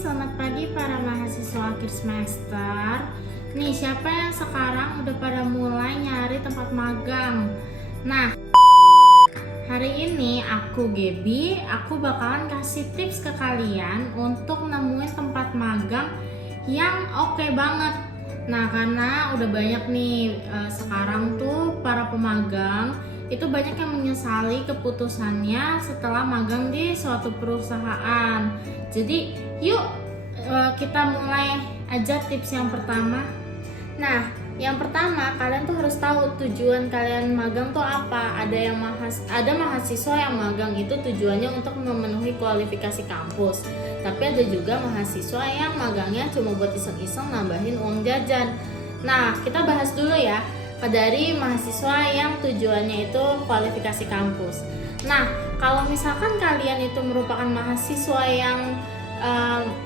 selamat pagi para mahasiswa akhir semester. Nih, siapa yang sekarang udah pada mulai nyari tempat magang? Nah, hari ini aku Gaby, aku bakalan kasih tips ke kalian untuk nemuin tempat magang yang oke banget. Nah, karena udah banyak nih sekarang tuh para pemagang itu banyak yang menyesali keputusannya setelah magang di suatu perusahaan. Jadi yuk kita mulai aja tips yang pertama. Nah, yang pertama kalian tuh harus tahu tujuan kalian magang tuh apa. Ada mahasiswa yang magang itu tujuannya untuk memenuhi kualifikasi kampus. Tapi ada juga mahasiswa yang magangnya cuma buat iseng-iseng nambahin uang jajan. Nah, kita bahas dulu ya dari mahasiswa yang tujuannya itu kualifikasi kampus. Nah, kalau misalkan kalian itu merupakan mahasiswa yang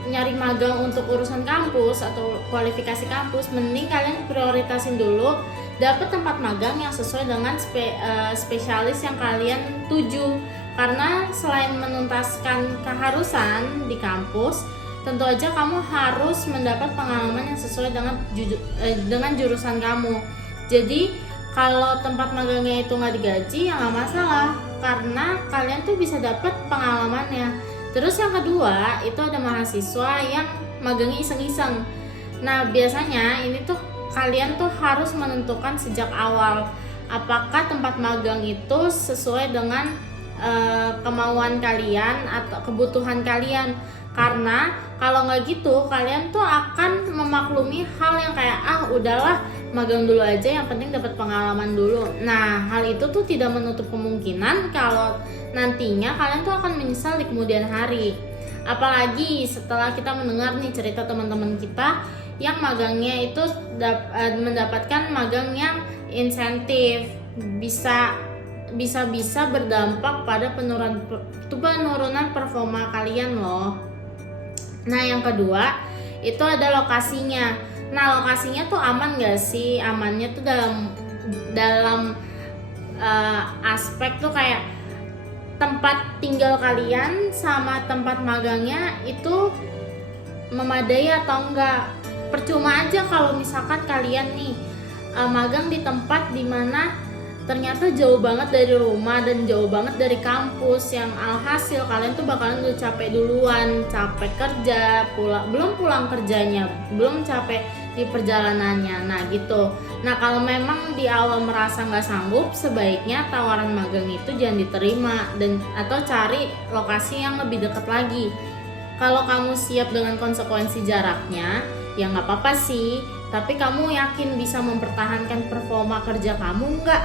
nyari magang untuk urusan kampus atau kualifikasi kampus, mending kalian prioritasin dulu dapat tempat magang yang sesuai dengan spesialis yang kalian tuju. Karena selain menuntaskan keharusan di kampus, tentu aja kamu harus mendapat pengalaman yang sesuai dengan jurusan kamu. Jadi kalau tempat magangnya itu nggak digaji ya nggak masalah, karena kalian tuh bisa dapat pengalamannya. Terus yang kedua itu ada mahasiswa yang magangnya iseng-iseng. Nah, biasanya ini tuh kalian tuh harus menentukan sejak awal apakah tempat magang itu sesuai dengan kemauan kalian atau kebutuhan kalian. Karena kalau nggak gitu kalian tuh akan memaklumi hal yang kayak udahlah magang dulu aja, yang penting dapat pengalaman dulu. Nah, hal itu tuh tidak menutup kemungkinan kalau nantinya kalian tuh akan menyesal di kemudian hari. Apalagi setelah kita mendengar nih cerita teman-teman kita yang magangnya itu mendapatkan magang yang insentif, bisa berdampak pada penurunan performa kalian loh. Nah, yang kedua itu ada lokasinya. Nah, lokasinya tuh aman gak sih? Amannya tuh dalam aspek tuh kayak tempat tinggal kalian sama tempat magangnya itu memadai atau enggak. Percuma aja kalau misalkan kalian nih magang di tempat dimana ternyata jauh banget dari rumah dan jauh banget dari kampus, yang alhasil kalian tuh bakalan udah capek duluan, capek kerja, belum pulang kerjanya, belum capek di perjalanannya. Nah gitu. Nah, kalau memang di awal merasa nggak sanggup, sebaiknya tawaran magang itu jangan diterima atau cari lokasi yang lebih dekat lagi. Kalau kamu siap dengan konsekuensi jaraknya, ya nggak apa-apa sih, tapi kamu yakin bisa mempertahankan performa kerja kamu nggak?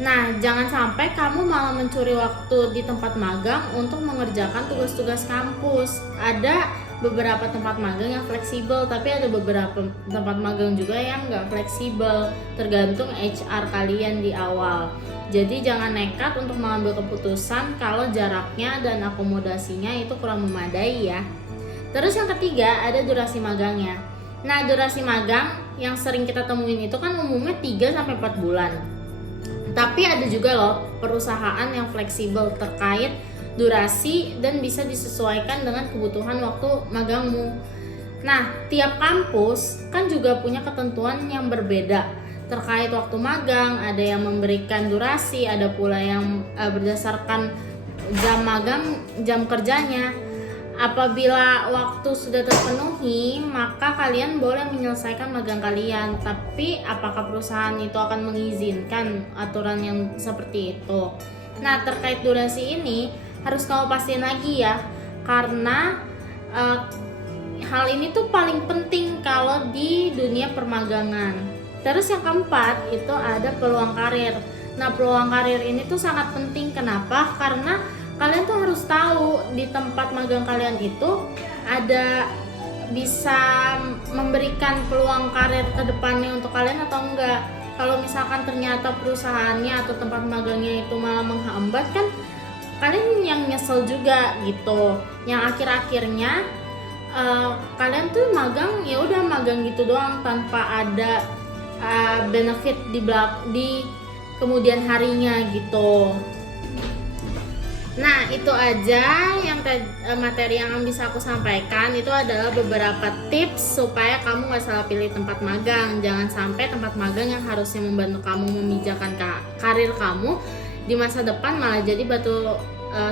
Nah, jangan sampai kamu malah mencuri waktu di tempat magang untuk mengerjakan tugas-tugas kampus. Ada beberapa tempat magang yang fleksibel, tapi ada beberapa tempat magang juga yang nggak fleksibel, tergantung HR kalian di awal. Jadi jangan nekat untuk mengambil keputusan kalau jaraknya dan akomodasinya itu kurang memadai ya. Terus yang ketiga ada durasi magangnya. Nah, durasi magang yang sering kita temuin itu kan umumnya 3-4 bulan. Tapi ada juga loh perusahaan yang fleksibel terkait durasi dan bisa disesuaikan dengan kebutuhan waktu magangmu. Nah, tiap kampus kan juga punya ketentuan yang berbeda terkait waktu magang. Ada yang memberikan durasi, ada pula yang berdasarkan jam magang, jam kerjanya. Apabila waktu sudah terpenuhi, maka kalian boleh menyelesaikan magang kalian. Tapi apakah perusahaan itu akan mengizinkan aturan yang seperti itu? Nah, terkait durasi ini harus kamu pastiin lagi ya, karena hal ini tuh paling penting kalau di dunia permagangan. Terus yang keempat itu ada peluang karir. Nah, peluang karir ini tuh sangat penting. Kenapa? Karena kalian tuh harus tahu di tempat magang kalian itu ada bisa memberikan peluang karir ke depannya untuk kalian atau enggak. Kalau misalkan ternyata perusahaannya atau tempat magangnya itu malah menghambat, kan kalian yang nyesel juga gitu. Yang akhir-akhirnya kalian tuh magang ya udah magang gitu doang tanpa ada benefit di kemudian harinya gitu. Nah, itu aja yang materi yang bisa aku sampaikan. Itu adalah beberapa tips supaya kamu nggak salah pilih tempat magang. Jangan sampai tempat magang yang harusnya membantu kamu memijakan karir kamu di masa depan malah jadi batu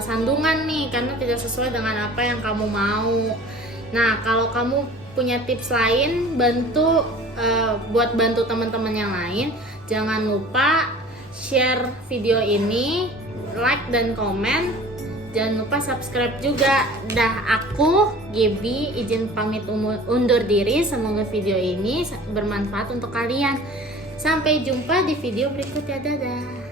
sandungan nih, karena tidak sesuai dengan apa yang kamu mau. Nah, kalau kamu punya tips lain buat bantu teman-teman yang lain, jangan lupa share video ini, like dan komen. Jangan lupa subscribe juga. Aku Gaby izin pamit undur diri. Semoga video ini bermanfaat untuk kalian. Sampai jumpa di video berikutnya. Dadah.